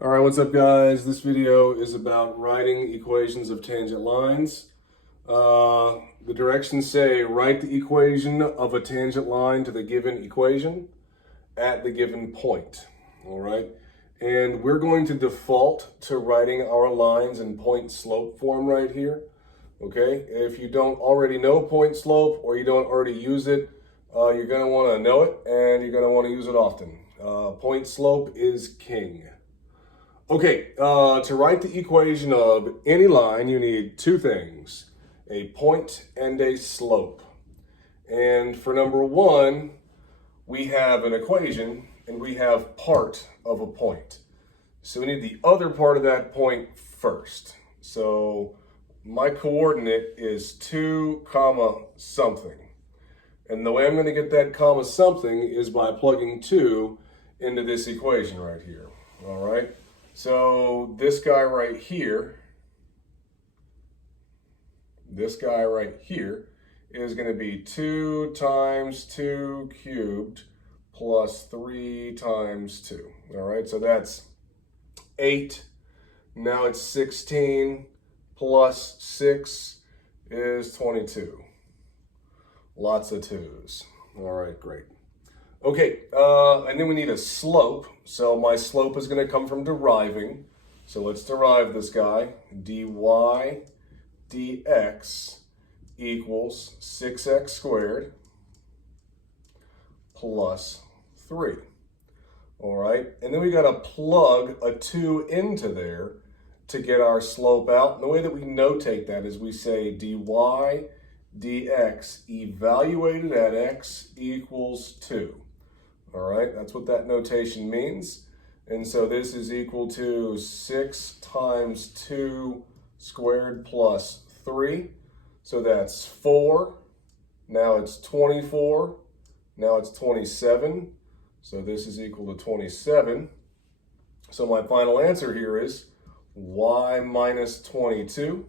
All right, what's up guys? This video is about writing equations of tangent lines. The directions say write the equation of a tangent line to the given equation at the given point. All right, and we're going to default to writing our lines in point slope form right here. Okay, if you don't already know point slope or you don't already use it, you're going to want to know it and you're going to want to use it often. Point slope is king. Okay, to write the equation of any line, you need two things, a point and a slope. And for number one, we have an equation and we have part of a point. So we need the other part of that point first. So my coordinate is 2 comma something. And the way I'm going to get that comma something is by plugging 2 into this equation right here. All right. So this guy right here is going to be 2 times 2 cubed plus 3 times 2. All right, so that's 8. Now it's 16 plus 6 is 22. Lots of 2's. All right, great. Okay, and then we need a slope. So my slope is going to come from deriving. So let's derive this guy. dy dx equals 6x squared plus 3. All right, and then we got to plug a 2 into there to get our slope out. And the way that we notate that is we say dy dx evaluated at x equals 2. All right, that's what that notation means. And so this is equal to 6 times 2 squared plus 3. So that's 4. Now it's 24. Now it's 27. So this is equal to 27. So my final answer here is y minus 22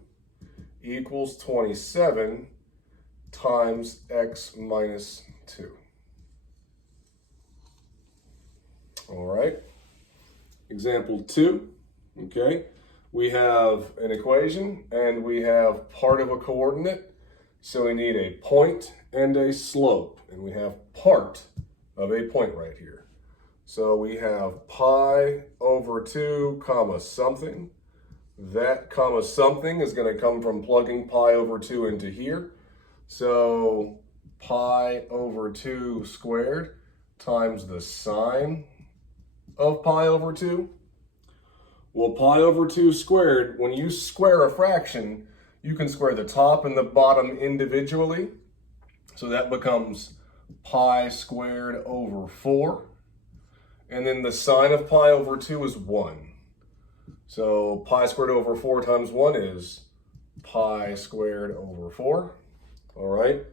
equals 27 times x minus 2. All right, example 2, okay, we have an equation and we have part of a coordinate, so we need a point and a slope, and we have part of a point right here. So we have pi over 2 comma something. That comma something is going to come from plugging pi over 2 into here. So pi over 2 squared times the sine of pi over 2? Well, pi over 2 squared, when you square a fraction, you can square the top and the bottom individually. So that becomes pi squared over 4. And then the sine of pi over 2 is 1. So pi squared over 4 times 1 is pi squared over 4. All right.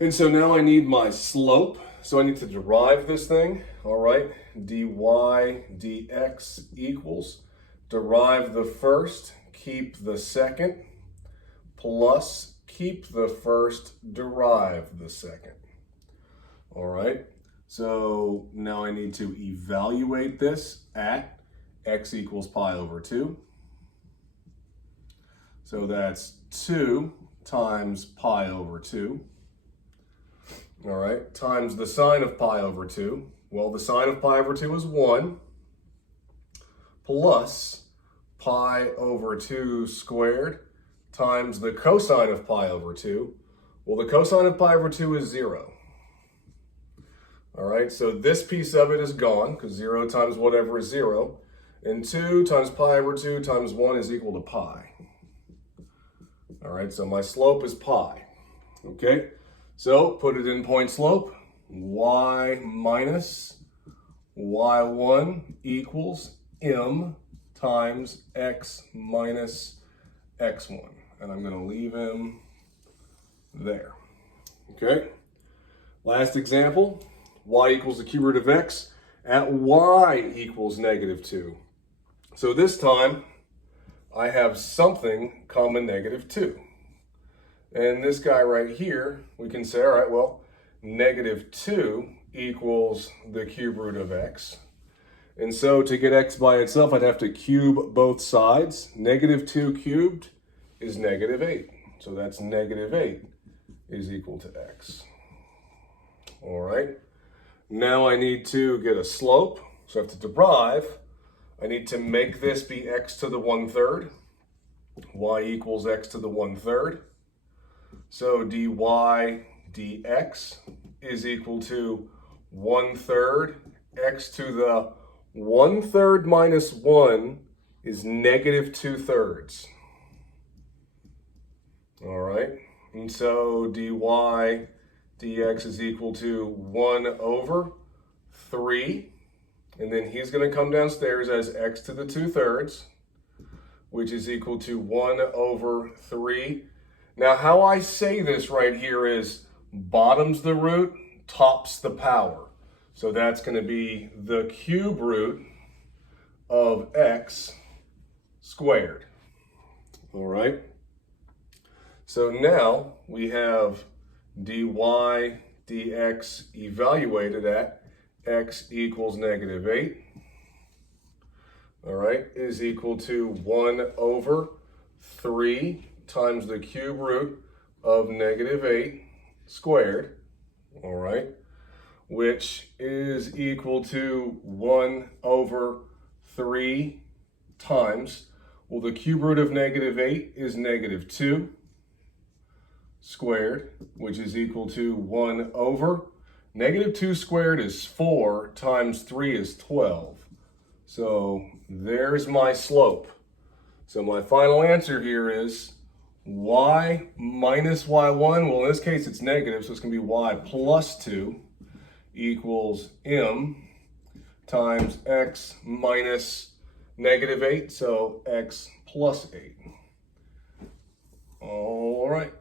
And so now I need my slope. So I need to derive this thing. All right, dy dx equals, derive the first, keep the second, plus keep the first, derive the second. All right, so now I need to evaluate this at x equals pi over 2. So that's 2 times pi over 2. All right, times the sine of pi over 2. Well, the sine of pi over 2 is 1, plus pi over 2 squared times the cosine of pi over 2. Well, the cosine of pi over 2 is 0. All right, so this piece of it is gone because 0 times whatever is 0. And 2 times pi over 2 times 1 is equal to pi. All right, so my slope is pi. Okay, so put it in point slope. Y minus y1 equals m times x minus x1. And I'm going to leave him there. Okay. Last example, y equals the cube root of x at y equals negative 2. So this time I have something comma negative 2. And this guy right here, we can say, all right, well, negative 2 equals the cube root of x. And so to get x by itself, I'd have to cube both sides. Negative 2 cubed is negative 8. So that's negative 8 is equal to x. All right. Now I need to get a slope. So I have to derive. I need to make this be x to the 1/3. Y equals x to the 1/3. So dy dx is equal to 1/3 x to the 1/3 minus 1 is negative 2/3. All right. And so dy dx is equal to 1/3. And then he's going to come downstairs as x to the 2/3, which is equal to 1/3. Now, how I say this right here is bottom's the root, top's the power. So that's going to be the cube root of x squared. All right. So now we have dy dx evaluated at x equals negative 8. All right, is equal to 1/3 times the cube root of negative 8 squared. All right, which is equal to 1/3 times, well, the cube root of negative 8 is negative 2 squared, which is equal to 1/. Negative 2 squared is 4 times 3 is 12. So there's my slope. So my final answer here is y minus y1. Well, in this case, it's negative, so it's going to be y plus 2 equals m times x minus negative 8, so x plus 8. All right.